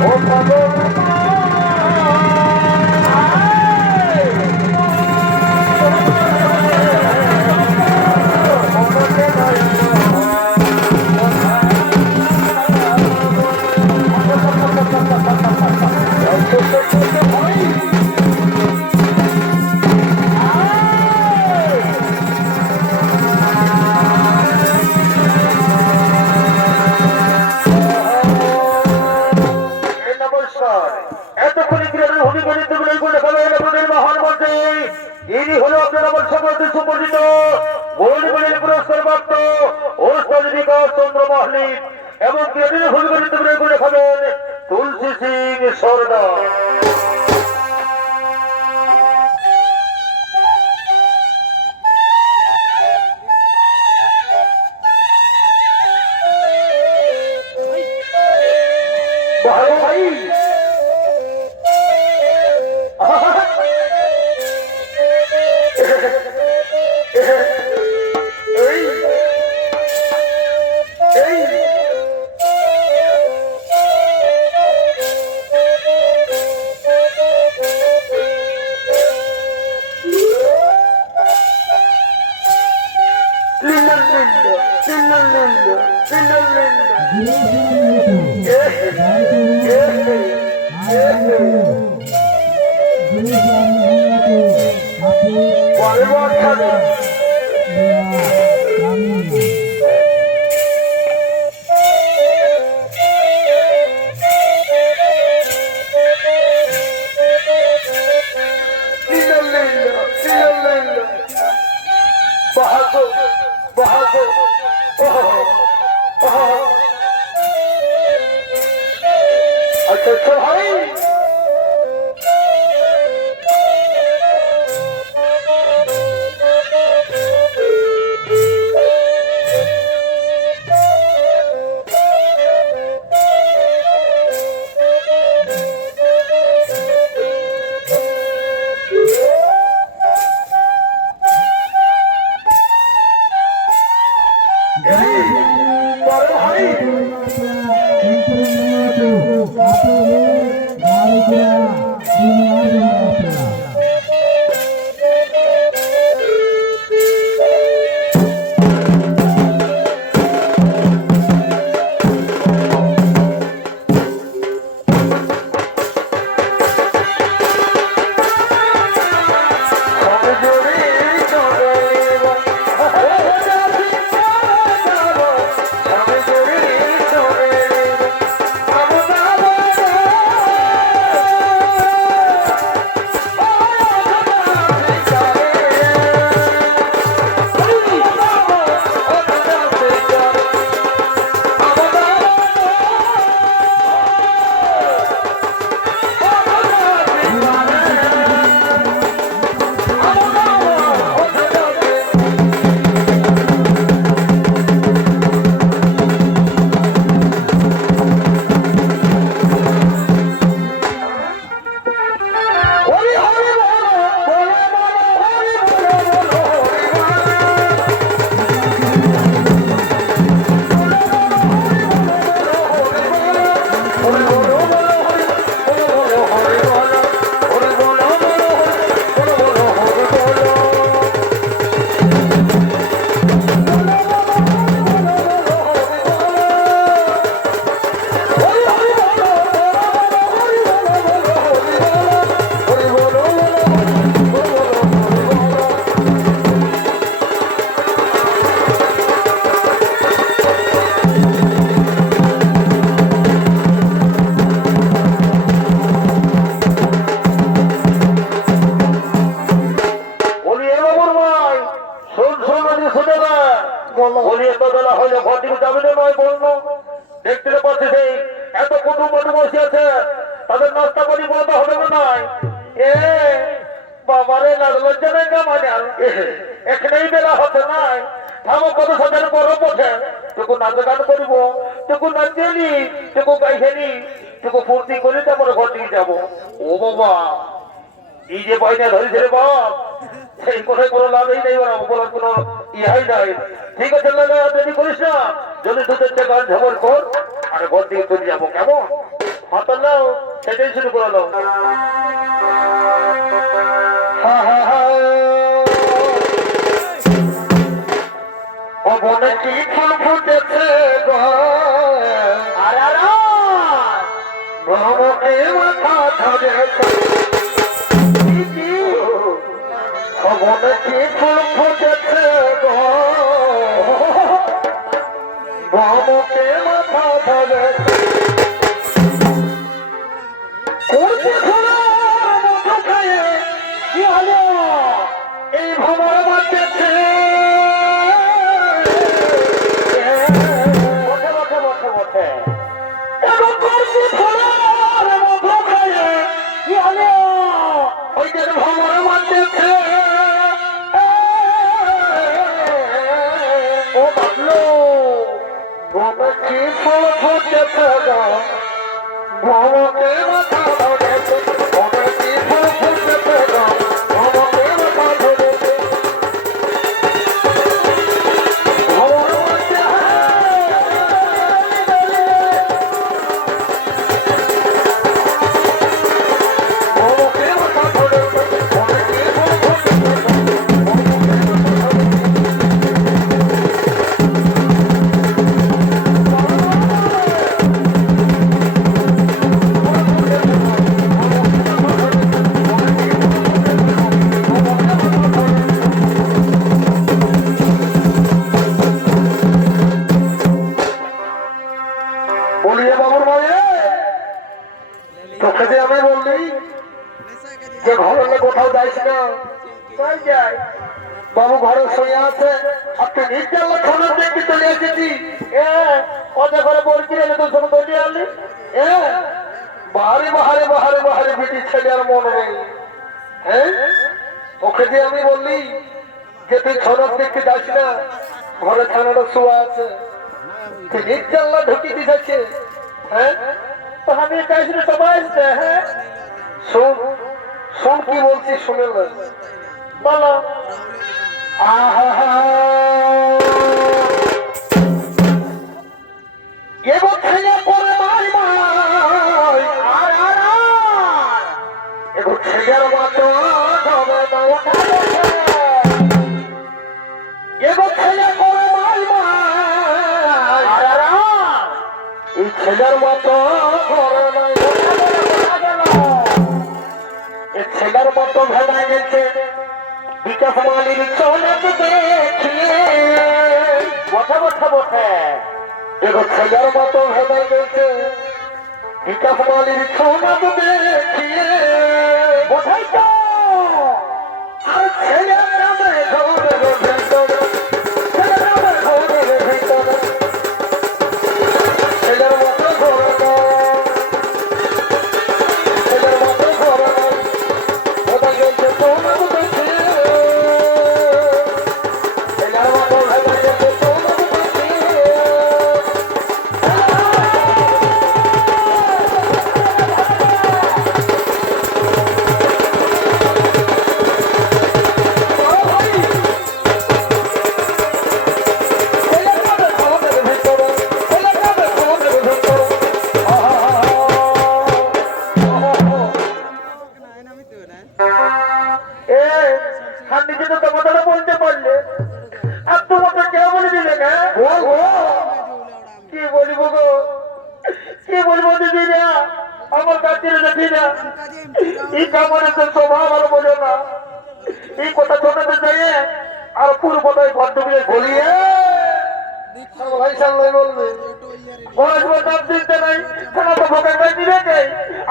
ও পাগল সিং সরদার পরে বাবারে লজ্জা নেই মানে এখানেই বেলা হচ্ছে নাই। থামো কত সাজার বড় পথে। তোকে নাচ গান করিব। তোকে নাচেনি তোকে গাইছেনি তোকে ফুর্তি করে তারপরে ঘর থেকে যাব। ও বাবা, এই যে পয়সা ধরেছে রে বাপ, সেই কথায় কোনো লাভই নেই বলার কোনো ইহাই নাই। ঠিক আছে লাগা দেরি করিস না। যদি দুধের থেকে গান ঝামর কর, আর ঘর দিকে চলে যাব, কেমন? হাতার নাও, সেটাই শুরু করে ও বনে কি ফুল ফুটেছে ভ্রমকে মাথা ধরেছে ও বনে কি? ফুল ফুটেছে বাবু ঘরে শুয়ে আছে। আর তুই নিজ খবর দেখতে চলে এসেছি। এ কত ঘরে বলছি রে তোর সঙ্গে বলি আনলি। এ বাহারে বাহারে বাহারে বাহারে বেটি ছেলে আর মন নেই। হ্যাঁ ওকে যে আমি বললি যে তুই ছনক দেখতে যাস না ঘরে ছানাটা শোয়া আছে। তুই নিজ জানলা ঢুকিয়ে দিয়েছে হ্যাঁ? তো আমি চাইছি সবাই হ্যাঁ? শোন শোন কি বলছি শুনে বলো। ছেলের মতো ছেলের মতো ভেবা গেছে বিকাশ মালির চলক দেখিয়ে বসে বসে বসে। এগো ছেলের মতো ভেবা গেছে বিকাশ মালির চলক দেখিয়ে বোঝাই বলিয়ে ভাই সামনে বলবে, বয়স দাম চিনতে নাই তারা তো ভোগের ভাই দিবে কে?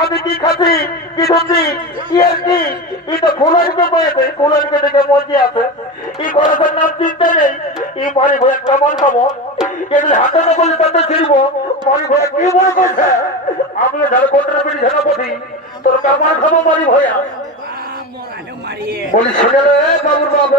আমি কি খাচ্ছি? কি ধরছি? কি আর এই তো ফুলারি তো পেয়েছে ফুলারিকে দেখে মজি আছে। এই খরচের নাম চিনতে এই বাড়ি ভয়ে কেমন খাব। এগুলি হাতে না তাতে ছিড়ব। বাড়ি ভয়ে কি মনে করছে? আমিও ঝাড়খণ্ডের বিড়ি সেনাপতি তোর কামার খাব বাড়ি ভয়া বলি, শুনে লে বাবুর বাবু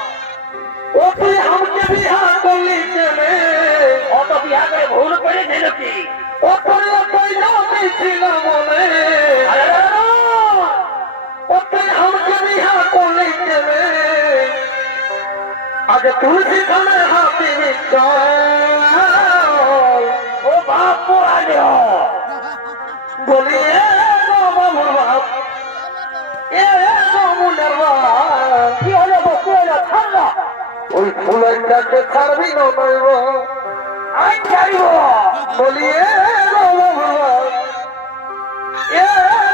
ওপরে আমাকে বিহা করলি কেনে অত বিহা করে ভুল করে দিল কি ওপরে এতই যাবে ছিল মনে। ওপরে আমাকে বিহা করলি কেনে আগে তুলসী খানে হাতি ও বাপু আলো বলি এ বাপ। এ বাপ। কি হলো কি হলো? ছাড়লো ওই ফুলেরটাকে ছাড়বি নইব আই ছাড়িব বলি, এ গো বাবুর বাপ এ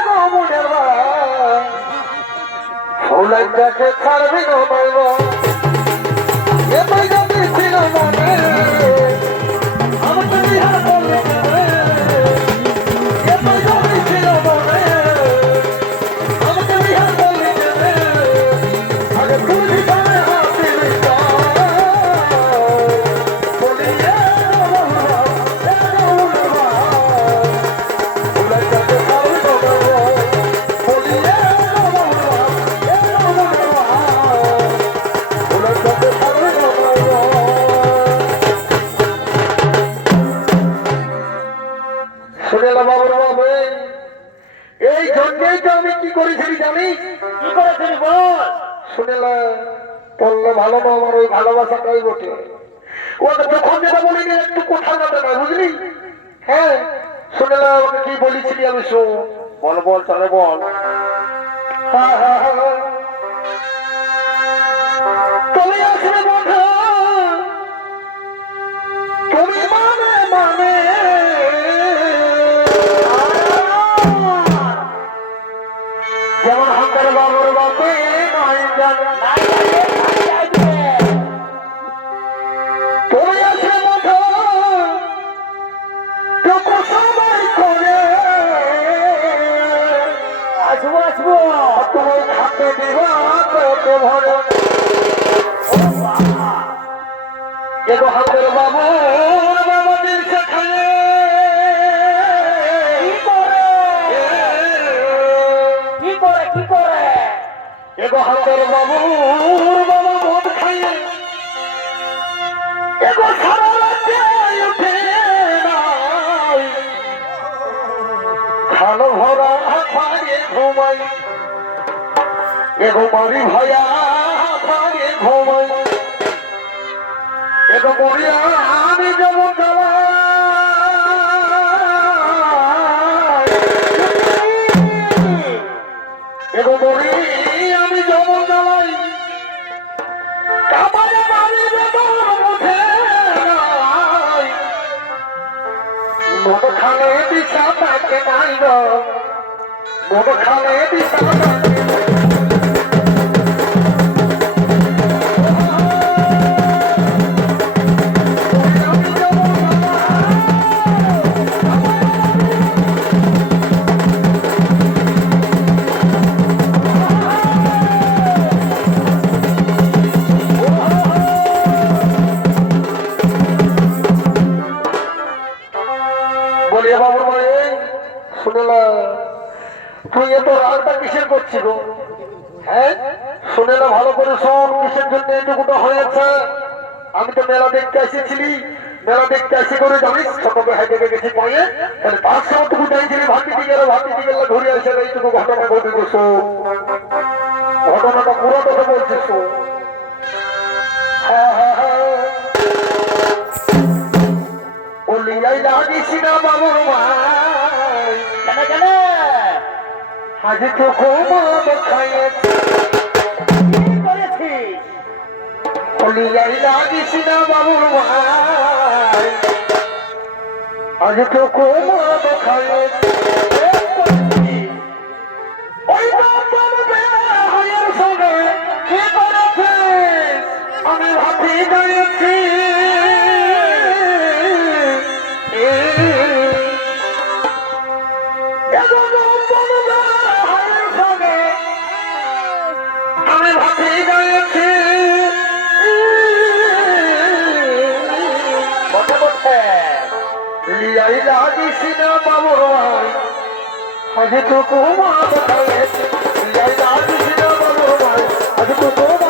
গো মুন্ডার বাপ ফুলেরটাকে ছাড়বি নইব বাবুর বাবু এই জন্যই তো আমি কি করেছিলি জানিস কি করেছিলি বল? শুনেলা পড়লে ভালো না আমার ওই ভালোবাসাটাই বটে। ওকে যখন যেটা বলিনি একটু কোথাও যাবে না বুঝলি? হ্যাঁ শুনেলা ওকে কি বলেছিলি আমি শোন। বল বল বল। হ্যাঁ, হ্যাঁ, হ্যাঁ। ভরে এগো হাতের বাবুর বাবা কি করে? কি করে কি করে? এগো হাতের বাবুর বাবা মদ এগো সারা এগো মারি ভয়া খাগে ঘুমাই। এগো মরিয়া আমি যেমন জ্বালাই। এগো মরি আমি যেমন জ্বালাই। কামারে বাড়ি যেমন নাই খালে দিশা থাকে নাই গো মদ খালে দিশা থাকে তুই এত রাগটা কিসের করছি গো? হ্যাঁ? শুনেলা ভালো করে শোন, কিসের জন্য এটুকুটা হয়েছে? আমি তো মেলা দেখতে এসেছিলি। মেলা দেখতে এসে করে জানিস হাই দেখে গেছি পায়ে তাহলে তার সময়টুকু চাইছিলি ভাতি দিকে ভাতি দিকে ঘুরে এসে এইটুকু ঘটনা ঘটে গেছো ঘটনাটা পুরো কথা বলছিস। হ্যাঁ হ্যাঁ হ্যাঁ। বলিয়াই লাগিস না বাবুর মাই আজ তো খুব খাইয়েছে কি করেছি। বলিয়াই লাগিস না বাবু আজ তো খুব খাইয়েছে আজ তো তোমার আজ তো তোমার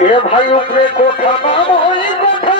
এ ভাই উপরে কোথা? নাম ওই কোথা?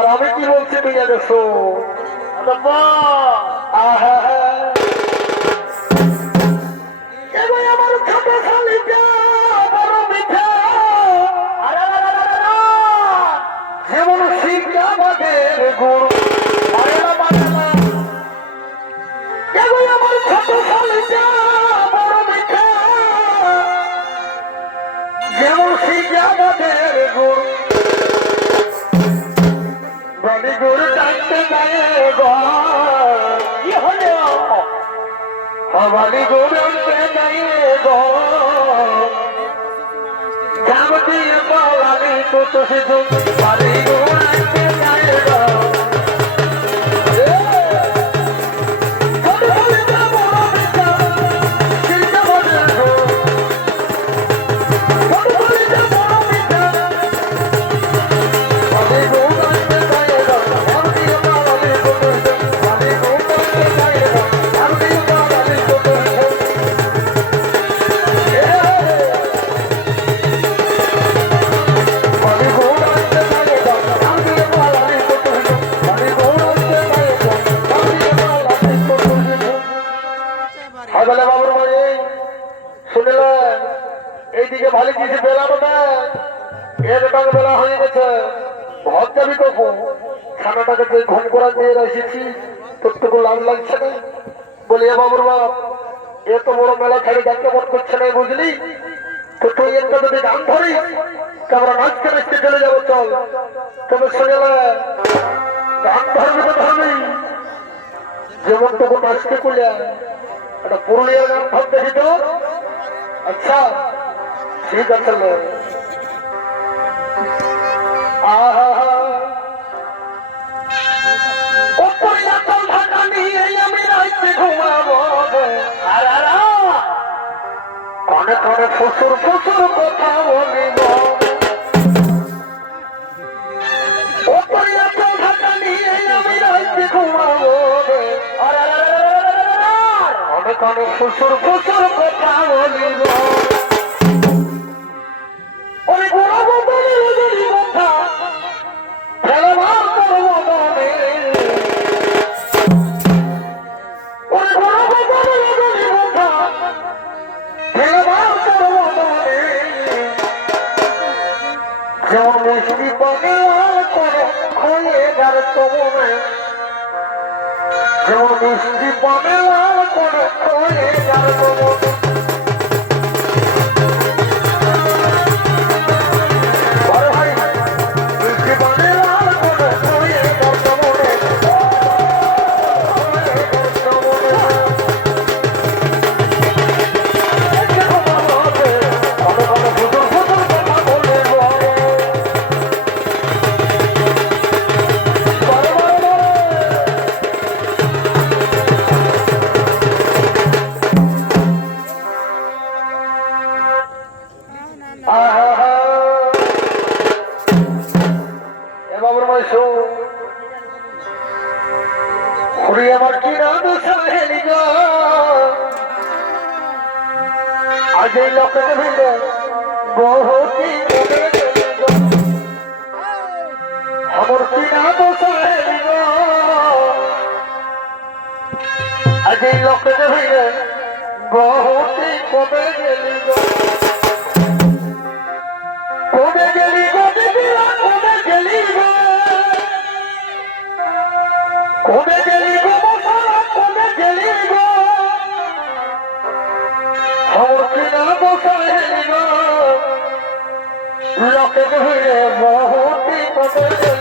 আর আমি কি বলছি বুঝে দেখো? আহা। আমার খাতা খালিটা যেমন শিক্ষা আমাদের গুরু মানে আমার ছোট খালিটা গুরু থাকতে পারে কি হলে সবাই গুরু যাবতীয় বলালি কত সে এইদিকে ভালো কিছু বেলাবো না। একটাক বেলা হয়ে গেছে। ঘর যাবি কখন? খানাটাকে তুই ঘুম করা দিয়ে এসেছি তো লাভ লাগছে না? বলি, এ বাবুর বাপ এত বড় মেলা ছেড়ে যাকে মন করছে না, বুঝলি? তো তুই একটা যদি গান ধরিস, তো আমরা নাচতে নাচতে চলে যাব, চল। তবে শুনে যেমন তখন নাচতে করলে একটা পুরুলিয়ার গান ধর দেখি তো। আচ্ছা ঠিক আছে কানে কানে ফুসুর ফুসুর কথা বলিব কানে ফুসুর ফুসুর কথা বলিব। ওরে ঘুরাবো করে হয়ে আজ লোকের ভিড়ে বহুতি কমে গেলি গো? কমে গেলি গো দিদিরা কমে গেলি গো? কমে গেলি গো মশালা কমে গেলি গো? আমার কিনা লোক কহিলে বহুতি কত